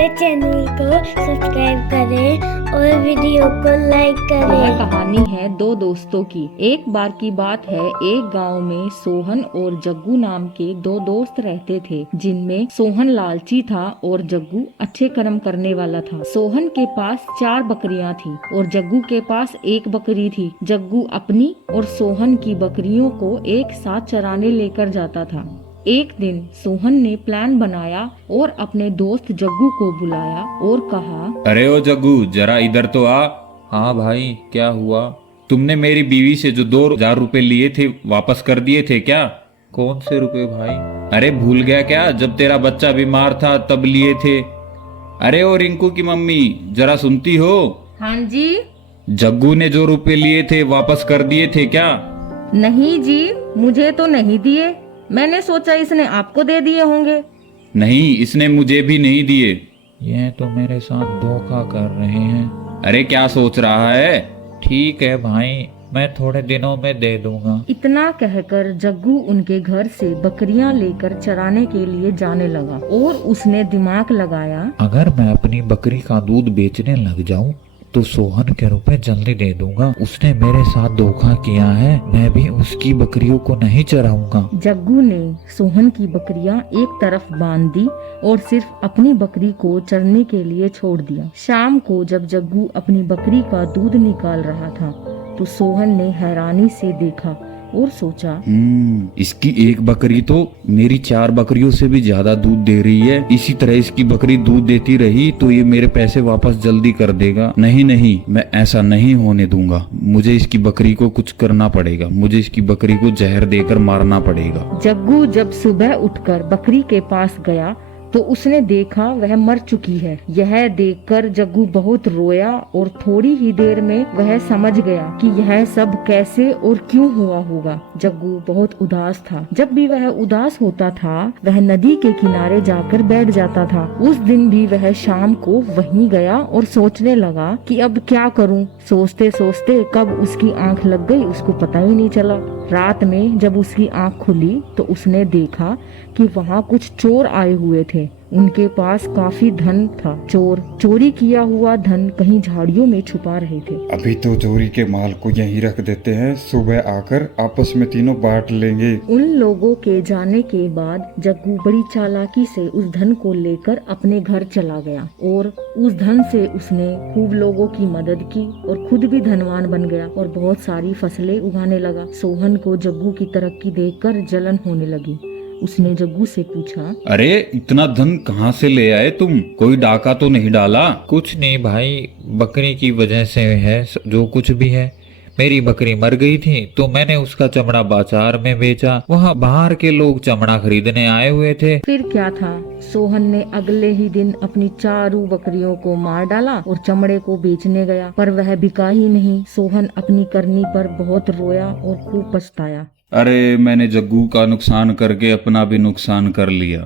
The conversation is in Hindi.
हमारे चैनल को सब्सक्राइब करें और वीडियो को लाइक करें। यह कहानी है दो दोस्तों की। एक बार की बात है, एक गांव में सोहन और जग्गू नाम के दो दोस्त रहते थे, जिनमें सोहन लालची था और जग्गू अच्छे कर्म करने वाला था। सोहन के पास 4 बकरियां थी और जग्गू के पास 1 बकरी थी। जग्गू अपनी और सोहन की बकरियों को एक साथ चराने लेकर जाता था। एक दिन सोहन ने प्लान बनाया और अपने दोस्त जग्गू को बुलाया और कहा, अरे ओ जग्गू, जरा इधर तो आ। हाँ भाई, क्या हुआ? तुमने मेरी बीवी से जो 2,000 रुपए लिए थे वापस कर दिए थे क्या? कौन से रुपए भाई? अरे भूल गया क्या? जब तेरा बच्चा बीमार था तब लिए थे। अरे ओ रिंकू की मम्मी, जरा सुनती हो? हाँ जी। जग्गू ने जो रुपए लिए थे वापस कर दिए थे क्या? नहीं जी, मुझे तो नहीं दिए। मैंने सोचा इसने आपको दे दिए होंगे। नहीं, इसने मुझे भी नहीं दिए। ये तो मेरे साथ धोखा कर रहे हैं। अरे क्या सोच रहा है? ठीक है भाई, मैं थोड़े दिनों में दे दूंगा। इतना कहकर जग्गू उनके घर से बकरियां लेकर चराने के लिए जाने लगा और उसने दिमाग लगाया, अगर मैं अपनी बकरी का दूध बेचने लग जाऊं तो सोहन के रुपए जल्दी दे दूंगा। उसने मेरे साथ धोखा किया है, मैं भी उसकी बकरियों को नहीं चराऊंगा। जग्गू ने सोहन की बकरियां एक तरफ बांध दी और सिर्फ अपनी बकरी को चरने के लिए छोड़ दिया। शाम को जब जग्गू अपनी बकरी का दूध निकाल रहा था तो सोहन ने हैरानी से देखा और सोचा, इसकी एक बकरी तो मेरी 4 बकरियों से भी ज्यादा दूध दे रही है। इसी तरह इसकी बकरी दूध देती रही तो ये मेरे पैसे वापस जल्दी कर देगा। नहीं नहीं, मैं ऐसा नहीं होने दूंगा। मुझे इसकी बकरी को कुछ करना पड़ेगा। मुझे इसकी बकरी को जहर देकर मारना पड़ेगा। जग्गू जब सुबह उठकर बकरी के पास गया तो उसने देखा वह मर चुकी है। यह देखकर जग्गू बहुत रोया और थोड़ी ही देर में वह समझ गया कि यह सब कैसे और क्यों हुआ होगा। जग्गू बहुत उदास था। जब भी वह उदास होता था वह नदी के किनारे जाकर बैठ जाता था। उस दिन भी वह शाम को वहीं गया और सोचने लगा कि अब क्या करूं। सोचते सोचते कब उसकी आंख लग गई उसको पता ही नहीं चला। रात में जब उसकी आंख खुली तो उसने देखा कि वहाँ कुछ चोर आए हुए थे। उनके पास काफी धन था। चोर चोरी किया हुआ धन कहीं झाड़ियों में छुपा रहे थे। अभी तो चोरी के माल को यहीं रख देते हैं, सुबह आकर आपस में तीनों बांट लेंगे। उन लोगों के जाने के बाद जग्गू बड़ी चालाकी से उस धन को लेकर अपने घर चला गया और उस धन से उसने खूब लोगों की मदद की और खुद भी धनवान बन गया और बहुत सारी फसलें उगाने लगा। सोहन को जग्गू की तरक्की देखकर जलन होने लगी। उसने जग्गू से पूछा, अरे इतना धन कहाँ से ले आए तुम? कोई डाका तो नहीं डाला? कुछ नहीं भाई, बकरी की वजह से है जो कुछ भी है। मेरी बकरी मर गई थी तो मैंने उसका चमड़ा बाजार में बेचा। वहाँ बाहर के लोग चमड़ा खरीदने आए हुए थे। फिर क्या था, सोहन ने अगले ही दिन अपनी 4 बकरियों को मार डाला और चमड़े को बेचने गया, पर वह बिका ही नहीं। सोहन अपनी करनी पर बहुत रोया और खूब पछताया। अरे मैंने जग्गू का नुकसान करके अपना भी नुकसान कर लिया।